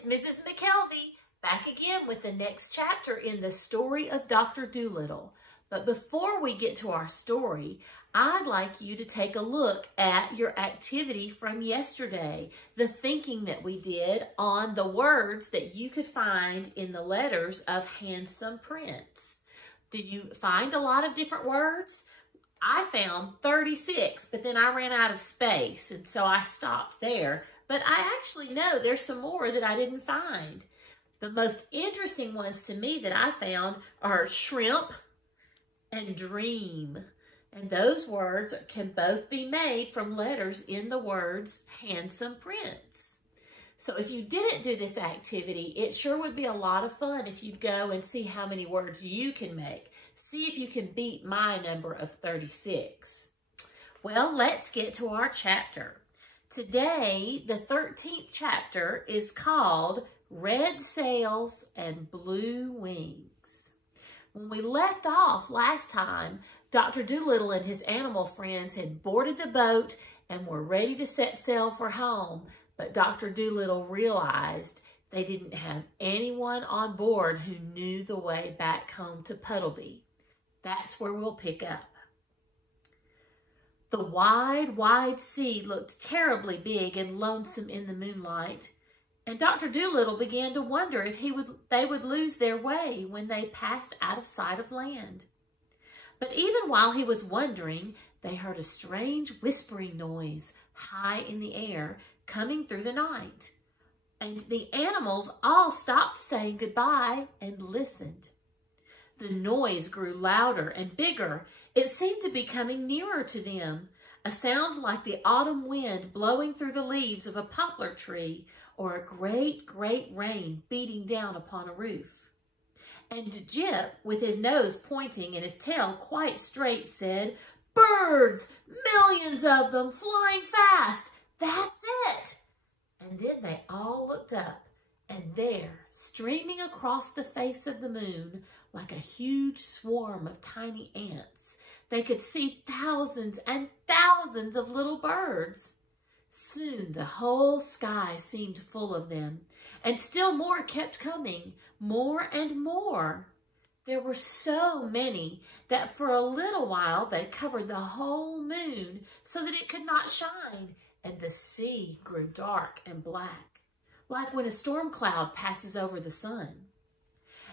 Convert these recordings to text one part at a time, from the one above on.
it's Mrs. McKelvy back again with the next chapter in the story of Dr. Dolittle. But before we get to our story, I'd like you to take a look at your activity from yesterday, the thinking that we did on the words that you could find in the letters of Handsome Prince. Did you find a lot of different words? I found 36, but then I ran out of space, and so I stopped there. But I actually know there's some more that I didn't find. The most interesting ones to me that I found are shrimp and dream. And those words can both be made from letters in the words Handsome Prince. So if you didn't do this activity, it sure would be a lot of fun if you'd go and see how many words you can make. See if you can beat my number of 36. Well, let's get to our chapter. Today, the 13th chapter is called Red Sails and Blue Wings. When we left off last time, Dr. Dolittle and his animal friends had boarded the boat and were ready to set sail for home, but Dr. Dolittle realized they didn't have anyone on board who knew the way back home to Puddleby. That's where we'll pick up. The wide, wide sea looked terribly big and lonesome in the moonlight, and Dr. Dolittle began to wonder if they would lose their way when they passed out of sight of land. But even while he was wondering, they heard a strange whispering noise high in the air coming through the night, and the animals all stopped saying goodbye and listened. The noise grew louder and bigger. It seemed to be coming nearer to them, a sound like the autumn wind blowing through the leaves of a poplar tree or a great, great rain beating down upon a roof. And Jip, with his nose pointing and his tail quite straight, said, "Birds! Millions of them flying fast! That's it!" And then they all looked up, and there, streaming across the face of the moon, like a huge swarm of tiny ants, they could see thousands and thousands of little birds. Soon the whole sky seemed full of them, and still more kept coming, more and more. There were so many that for a little while they covered the whole moon so that it could not shine, and the sea grew dark and black, like when a storm cloud passes over the sun.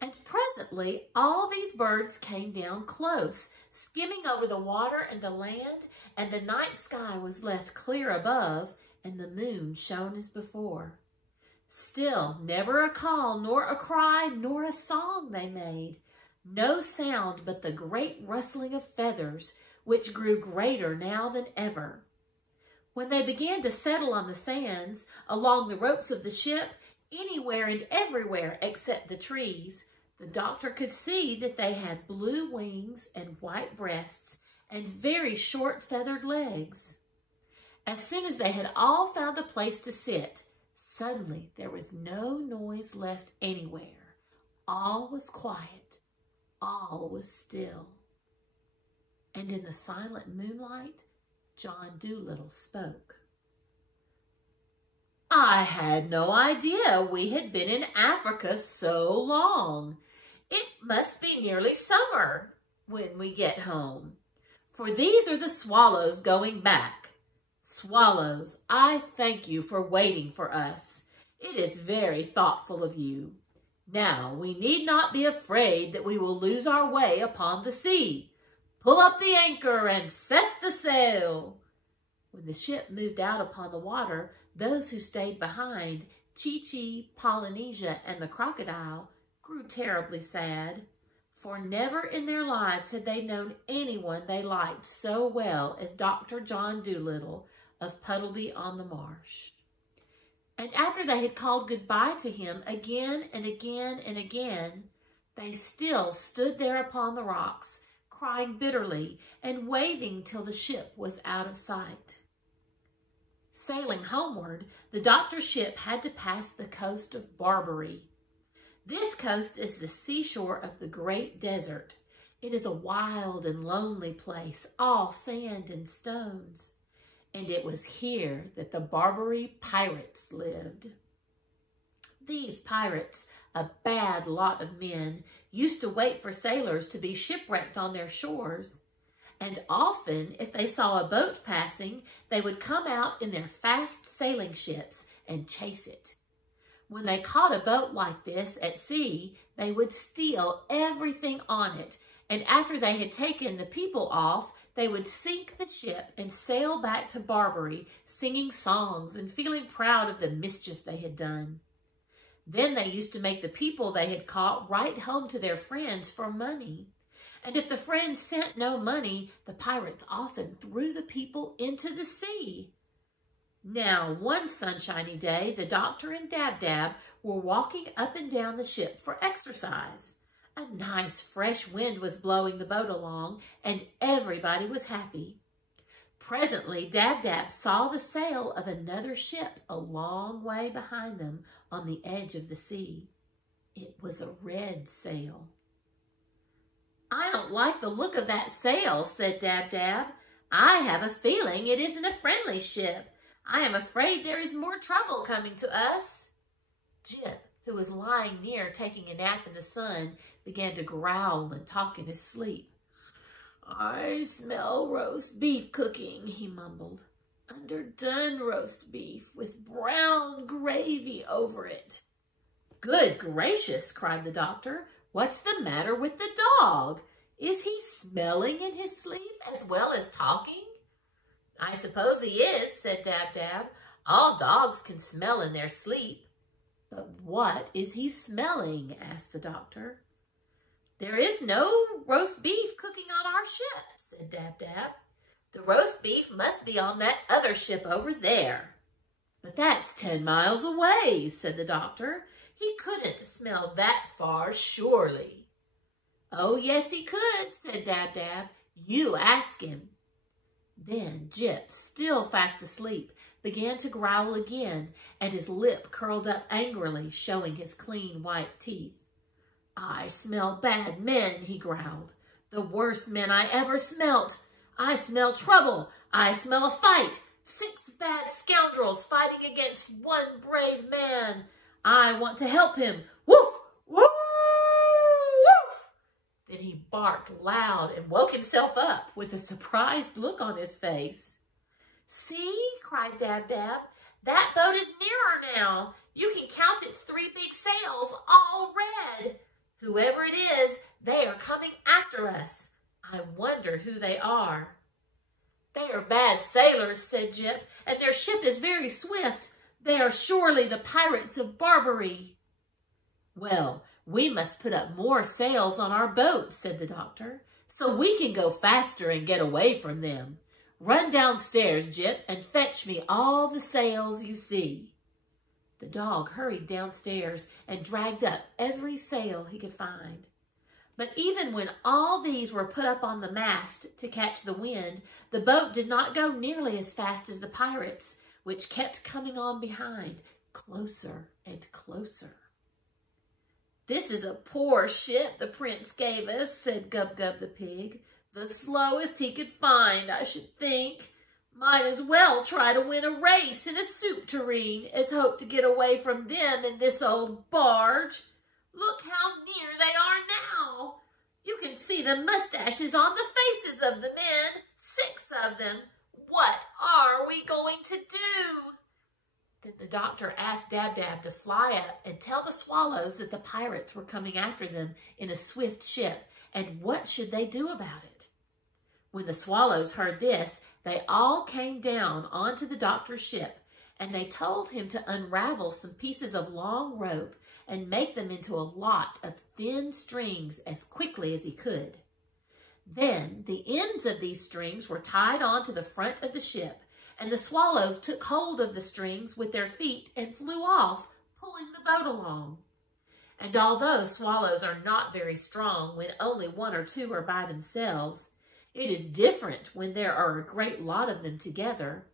And presently, all these birds came down close, skimming over the water and the land, and the night sky was left clear above, and the moon shone as before. Still, never a call, nor a cry, nor a song they made. No sound but the great rustling of feathers, which grew greater now than ever. When they began to settle on the sands, along the ropes of the ship, anywhere and everywhere except the trees, the doctor could see that they had blue wings and white breasts and very short feathered legs. As soon as they had all found a place to sit, suddenly there was no noise left anywhere. All was quiet. All was still. And in the silent moonlight, John Dolittle spoke. "I had no idea we had been in Africa so long. It must be nearly summer when we get home. For these are the swallows going back. Swallows, I thank you for waiting for us. It is very thoughtful of you. Now we need not be afraid that we will lose our way upon the sea. Pull up the anchor and set the sail." When the ship moved out upon the water, those who stayed behind, Chi-Chi, Polynesia, and the crocodile, grew terribly sad, for never in their lives had they known anyone they liked so well as Dr. John Dolittle of Puddleby on the Marsh. And after they had called goodbye to him again and again and again, they still stood there upon the rocks, crying bitterly and waving till the ship was out of sight. Sailing homeward, the doctor's ship had to pass the coast of Barbary. This coast is the seashore of the great desert. It is a wild and lonely place, all sand and stones. And it was here that the Barbary pirates lived. These pirates, a bad lot of men, used to wait for sailors to be shipwrecked on their shores. And often, if they saw a boat passing, they would come out in their fast sailing ships and chase it. When they caught a boat like this at sea, they would steal everything on it, and after they had taken the people off, they would sink the ship and sail back to Barbary, singing songs and feeling proud of the mischief they had done. Then they used to make the people they had caught write home to their friends for money. And if the friends sent no money, the pirates often threw the people into the sea. Now, one sunshiny day, the doctor and Dab-Dab were walking up and down the ship for exercise. A nice fresh wind was blowing the boat along, and everybody was happy. Presently, Dab-Dab saw the sail of another ship a long way behind them on the edge of the sea. It was a red sail. "I don't like the look of that sail," said Dab-Dab. "I have a feeling it isn't a friendly ship. I am afraid there is more trouble coming to us." Jip, who was lying near taking a nap in the sun, began to growl and talk in his sleep. "I smell roast beef cooking," he mumbled. "Underdone roast beef with brown gravy over it." "Good gracious," cried the doctor. "What's the matter with the dog? Is he smelling in his sleep as well as talking?" "I suppose he is," said Dab-Dab. "All dogs can smell in their sleep." "But what is he smelling?" asked the doctor. "There is no roast beef cooking on our ship," said Dab-Dab. "The roast beef must be on that other ship over there." "But that's 10 miles away," said the doctor. "He couldn't smell that far, surely." "Oh, yes, he could," said Dab-Dab. "You ask him." Then Jip, still fast asleep, began to growl again, and his lip curled up angrily, showing his clean white teeth. "I smell bad men," he growled. "The worst men I ever smelt. I smell trouble. I smell a fight. 6 bad scoundrels fighting against one brave man. I want to help him. Woof! Woof! Woof!" Then he barked loud and woke himself up with a surprised look on his face. "See," cried Dab-Dab, "that boat is nearer now. You can count its 3 big sails, all red. Whoever it is, they are coming after us. I wonder who they are." "They are bad sailors," said Jip, "and their ship is very swift. They are surely the pirates of Barbary." "Well, we must put up more sails on our boat," said the doctor, "so we can go faster and get away from them. Run downstairs, Jip, and fetch me all the sails you see." The dog hurried downstairs and dragged up every sail he could find. But even when all these were put up on the mast to catch the wind, the boat did not go nearly as fast as the pirates, which kept coming on behind, closer and closer. "This is a poor ship the prince gave us," said Gub-Gub the pig. "The slowest he could find, I should think. Might as well try to win a race in a soup tureen as hope to get away from them in this old barge. Look how near they are now. You can see the mustaches on the faces of the men, 6 of them. What are we going to do?" Then the doctor asked Dab-Dab to fly up and tell the swallows that the pirates were coming after them in a swift ship, and what should they do about it? When the swallows heard this, they all came down onto the doctor's ship, and they told him to unravel some pieces of long rope and make them into a lot of thin strings as quickly as he could. Then the ends of these strings were tied onto the front of the ship, and the swallows took hold of the strings with their feet and flew off, pulling the boat along. And although swallows are not very strong when only 1 or 2 are by themselves, it is different when there are a great lot of them together.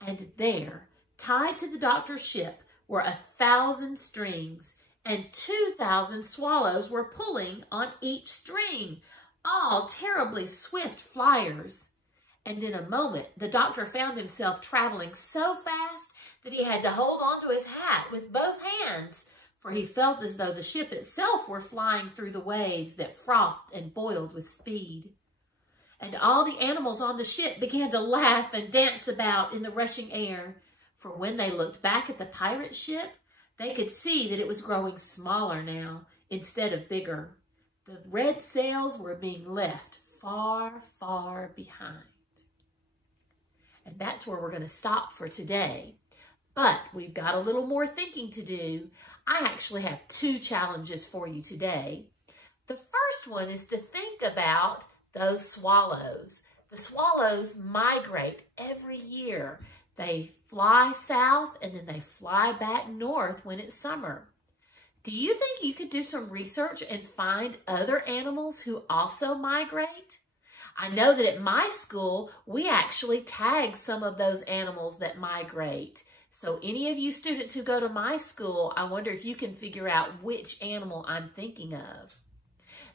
And there, tied to the doctor's ship, were 1,000 strings, and 2,000 swallows were pulling on each string, all terribly swift flyers. And in a moment, the doctor found himself traveling so fast that he had to hold on to his hat with both hands, for he felt as though the ship itself were flying through the waves that frothed and boiled with speed. And all the animals on the ship began to laugh and dance about in the rushing air, for when they looked back at the pirate ship, they could see that it was growing smaller now instead of bigger. The red sails were being left far, far behind. And that's where we're going to stop for today. But we've got a little more thinking to do. I actually have 2 challenges for you today. The first one is to think about those swallows. The swallows migrate every year. They fly south and then they fly back north when it's summer. Do you think you could do some research and find other animals who also migrate? I know that at my school, we actually tag some of those animals that migrate. So any of you students who go to my school, I wonder if you can figure out which animal I'm thinking of.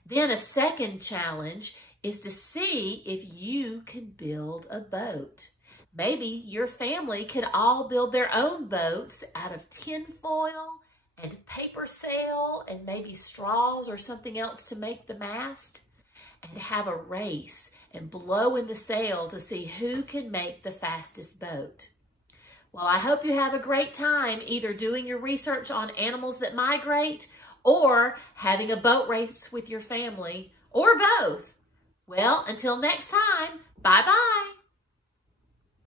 Then a second challenge is to see if you can build a boat. Maybe your family could all build their own boats out of tin foil and paper sail and maybe straws or something else to make the mast, and have a race and blow in the sail to see who can make the fastest boat. Well, I hope you have a great time either doing your research on animals that migrate or having a boat race with your family, or both. Well, until next time, bye-bye.